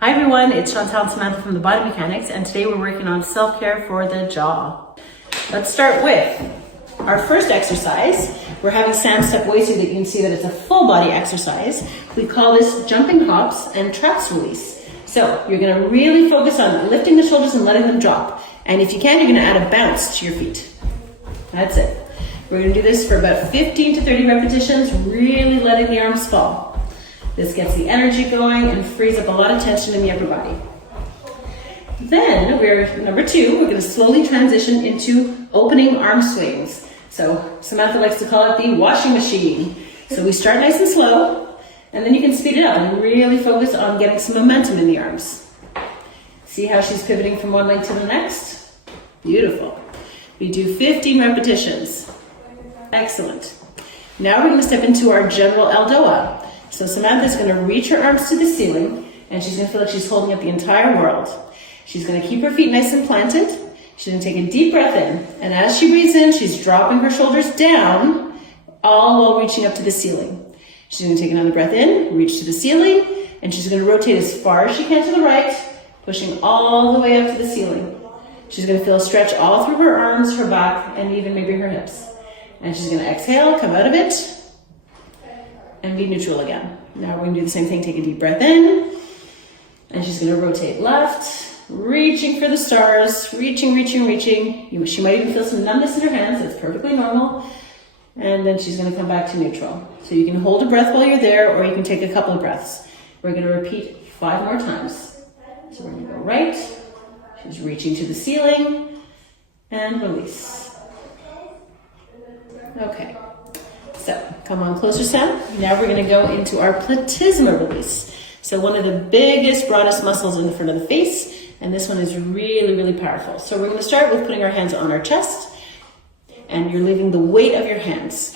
Hi everyone, it's Chantal and Samantha from the Body Mechanics, and today we're working on self-care for the jaw. Let's start with our first exercise. We're having Sam step away so that you can see that it's a full body exercise. We call this jumping hops and traps release. So you're gonna really focus on lifting the shoulders and letting them drop. And if you can, you're gonna add a bounce to your feet. That's it. We're gonna do this for about 15 to 30 repetitions, really letting the arms fall. This gets the energy going and frees up a lot of tension in the upper body. Then number two, we're going to slowly transition into opening arm swings. So Samantha likes to call it the washing machine. So we start nice and slow, and then you can speed it up and really focus on getting some momentum in the arms. See how she's pivoting from one leg to the next? Beautiful. We do 15 repetitions. Excellent. Now we're going to step into our general Aldoa. So Samantha's going to reach her arms to the ceiling, and she's going to feel like she's holding up the entire world. She's going to keep her feet nice and planted. She's going to take a deep breath in, and as she breathes in, she's dropping her shoulders down, all while reaching up to the ceiling. She's going to take another breath in, reach to the ceiling, and she's going to rotate as far as she can to the right, pushing all the way up to the ceiling. She's going to feel a stretch all through her arms, her back, and even maybe her hips. And she's going to exhale, come out of it, and be neutral again. Now we're going to do the same thing. Take a deep breath in, and she's going to rotate left, reaching for the stars, reaching. She might even feel some numbness in her hands. That's perfectly normal. And then she's going to come back to neutral. So you can hold a breath while you're there, or you can take a couple of breaths. We're going to repeat 5 more times. So we're going to go right. She's reaching to the ceiling, and release. Okay. So, come on closer, Sam. Now we're going to go into our platysma release. So one of the biggest, broadest muscles in the front of the face, and this one is really, really powerful. So we're going to start with putting our hands on our chest, and you're leaving the weight of your hands.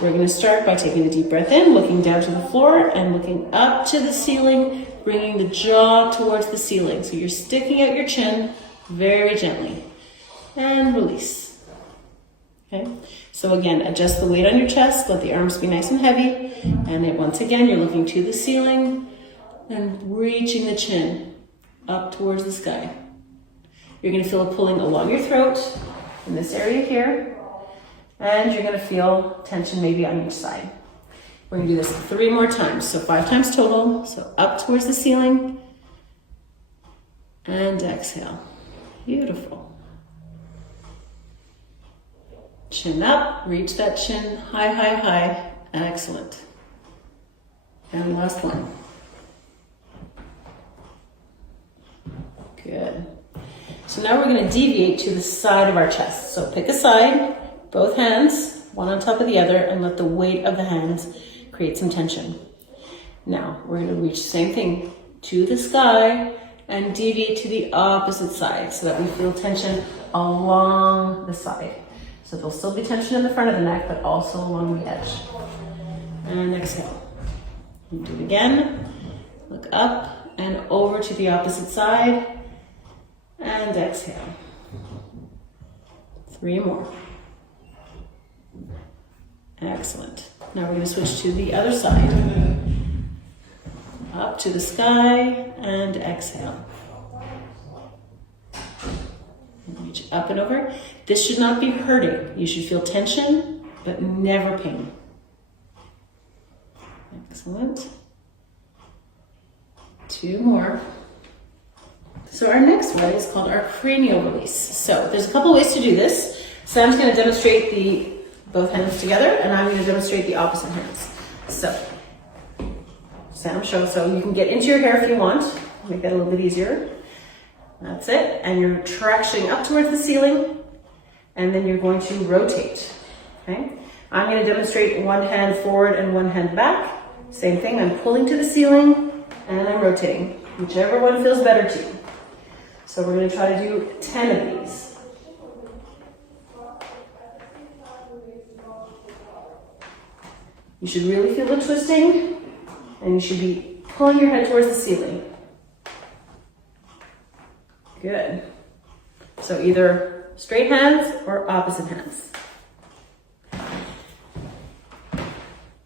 We're going to start by taking a deep breath in, looking down to the floor, and looking up to the ceiling, bringing the jaw towards the ceiling. So you're sticking out your chin very gently, and release. Okay, so again, adjust the weight on your chest, let the arms be nice and heavy, and then once again, you're looking to the ceiling and reaching the chin up towards the sky. You're going to feel a pulling along your throat in this area here, and you're going to feel tension maybe on each side. We're going to do this 3 more times, so 5 times total. So up towards the ceiling, and exhale. Beautiful. Chin up, reach that chin, high. Excellent. And last one. Good. So now we're going to deviate to the side of our chest. So pick a side, both hands, one on top of the other, and let the weight of the hands create some tension. Now we're going to reach the same thing to the sky and deviate to the opposite side so that we feel tension along the side. So there'll still be tension in the front of the neck, but also along the edge. And exhale. And do it again. Look up and over to the opposite side. And exhale. 3 more. Excellent. Now we're going to switch to the other side. Up to the sky and exhale. Reach up and over. This should not be hurting. You should feel tension, but never pain. Excellent. 2 more. So our next one is called our cranial release. So there's a couple ways to do this. Sam's going to demonstrate both hands together, and I'm going to demonstrate the opposite hands. So Sam, show. So you can get into your hair if you want. Make that a little bit easier. That's it. And you're tractioning up towards the ceiling, and then you're going to rotate. Okay? I'm going to demonstrate one hand forward and one hand back. Same thing. I'm pulling to the ceiling, and I'm rotating. Whichever one feels better to you. So we're going to try to do 10 of these. You should really feel the twisting, and you should be pulling your head towards the ceiling. Good. So either straight hands or opposite hands.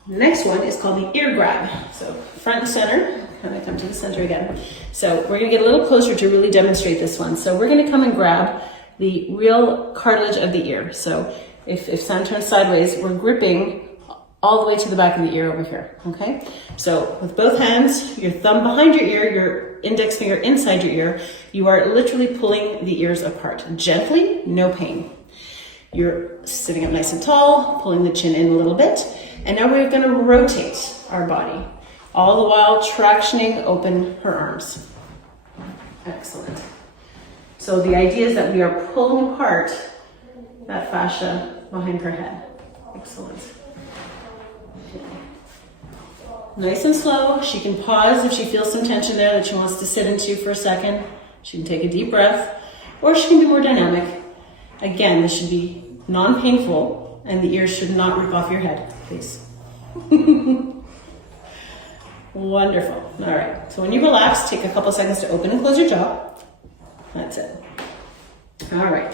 The next one is called the ear grab. So front and center, and I come to the center again. So we're gonna get a little closer to really demonstrate this one. So we're gonna come and grab the real cartilage of the ear. So if Sam turns sideways, we're gripping all the way to the back of the ear over here, okay? So with both hands, your thumb behind your ear, your index finger inside your ear, you are literally pulling the ears apart. Gently, no pain. You're sitting up nice and tall, pulling the chin in a little bit, and now we're gonna rotate our body, all the while tractioning open her arms. Excellent. So the idea is that we are pulling apart that fascia behind her head. Excellent. Nice and slow. She can pause if she feels some tension there that she wants to sit into for a second. She can take a deep breath, or she can be more dynamic. Again, this should be non-painful, and the ears should not rip off your head, please. Wonderful. All right. So when you relax, take a couple seconds to open and close your jaw. That's it. All right.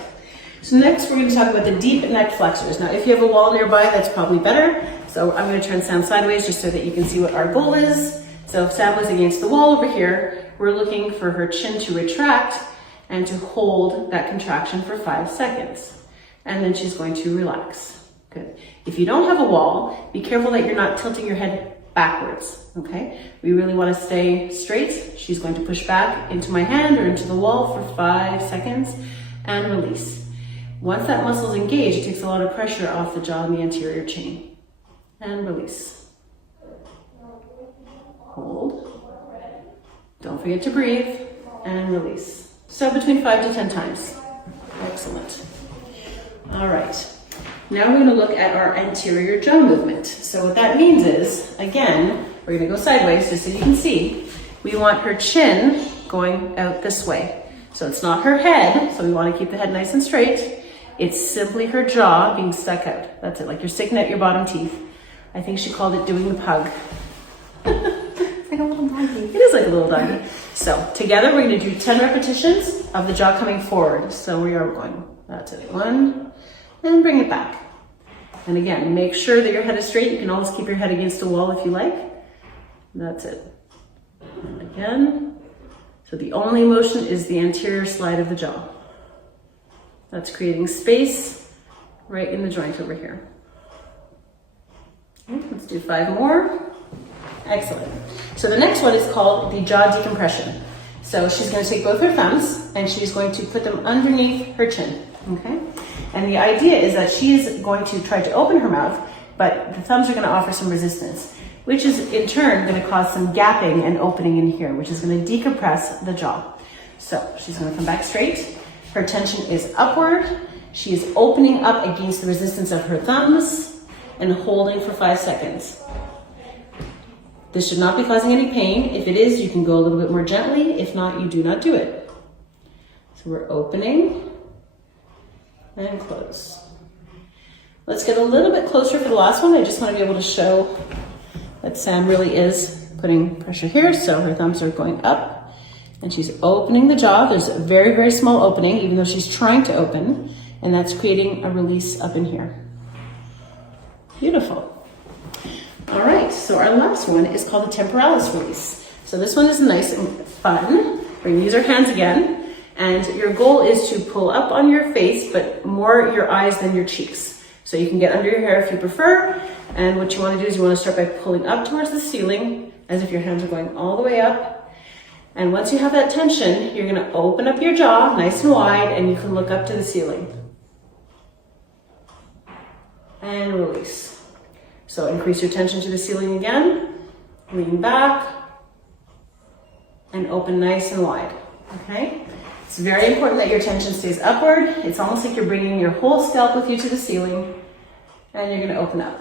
So next we're going to talk about the deep neck flexors. Now, if you have a wall nearby, that's probably better. So I'm going to turn Sam sideways just so that you can see what our goal is. So if Sam was against the wall over here, we're looking for her chin to retract and to hold that contraction for 5 seconds. And then she's going to relax. Good. If you don't have a wall, be careful that you're not tilting your head backwards, okay? We really want to stay straight. She's going to push back into my hand or into the wall for 5 seconds and release. Once that muscle is engaged, it takes a lot of pressure off the jaw and the anterior chain. And release. Hold. Don't forget to breathe and release. So between 5 to 10 times. Excellent. All right. Now we're going to look at our anterior jaw movement. So what that means is, again, we're going to go sideways just so you can see. We want her chin going out this way. So it's not her head, so we want to keep the head nice and straight. It's simply her jaw being stuck out. That's it, like you're sticking out your bottom teeth. I think she called it doing the pug. It's like a little doggy. It is like a little doggy. So together we're going to do 10 repetitions of the jaw coming forward. So we are going, that's it, 1, and bring it back. And again, make sure that your head is straight. You can always keep your head against the wall if you like. That's it. And again. So the only motion is the anterior slide of the jaw. That's creating space right in the joint over here. Okay, let's do 5 more. Excellent. So the next one is called the jaw decompression. So she's going to take both her thumbs and she's going to put them underneath her chin. Okay? And the idea is that she is going to try to open her mouth, but the thumbs are going to offer some resistance, which is in turn going to cause some gapping and opening in here, which is going to decompress the jaw. So she's going to come back straight. Her tension is upward. She is opening up against the resistance of her thumbs and holding for 5 seconds. This should not be causing any pain. If it is, you can go a little bit more gently. If not, you do not do it. So we're opening and close. Let's get a little bit closer for the last one. I just want to be able to show that Sam really is putting pressure here. So her thumbs are going up and she's opening the jaw. There's a very, very small opening, even though she's trying to open, and that's creating a release up in here. Beautiful. All right, so our last one is called the temporalis release. So this one is nice and fun. We're gonna use our hands again, and your goal is to pull up on your face, but more your eyes than your cheeks. So you can get under your hair if you prefer, and what you wanna do is you wanna start by pulling up towards the ceiling, as if your hands are going all the way up. And once you have that tension, you're gonna open up your jaw nice and wide, and you can look up to the ceiling. And release. So increase your tension to the ceiling again, lean back, and open nice and wide, okay? It's very important that your tension stays upward. It's almost like you're bringing your whole scalp with you to the ceiling, and you're gonna open up.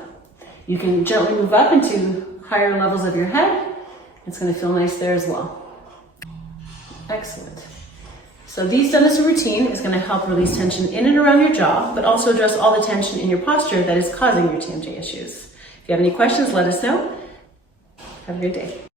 You can gently move up into higher levels of your head. It's gonna feel nice there as well. Excellent. So these done as a routine is gonna help release tension in and around your jaw, but also address all the tension in your posture that is causing your TMJ issues. If you have any questions, let us know. Have a good day.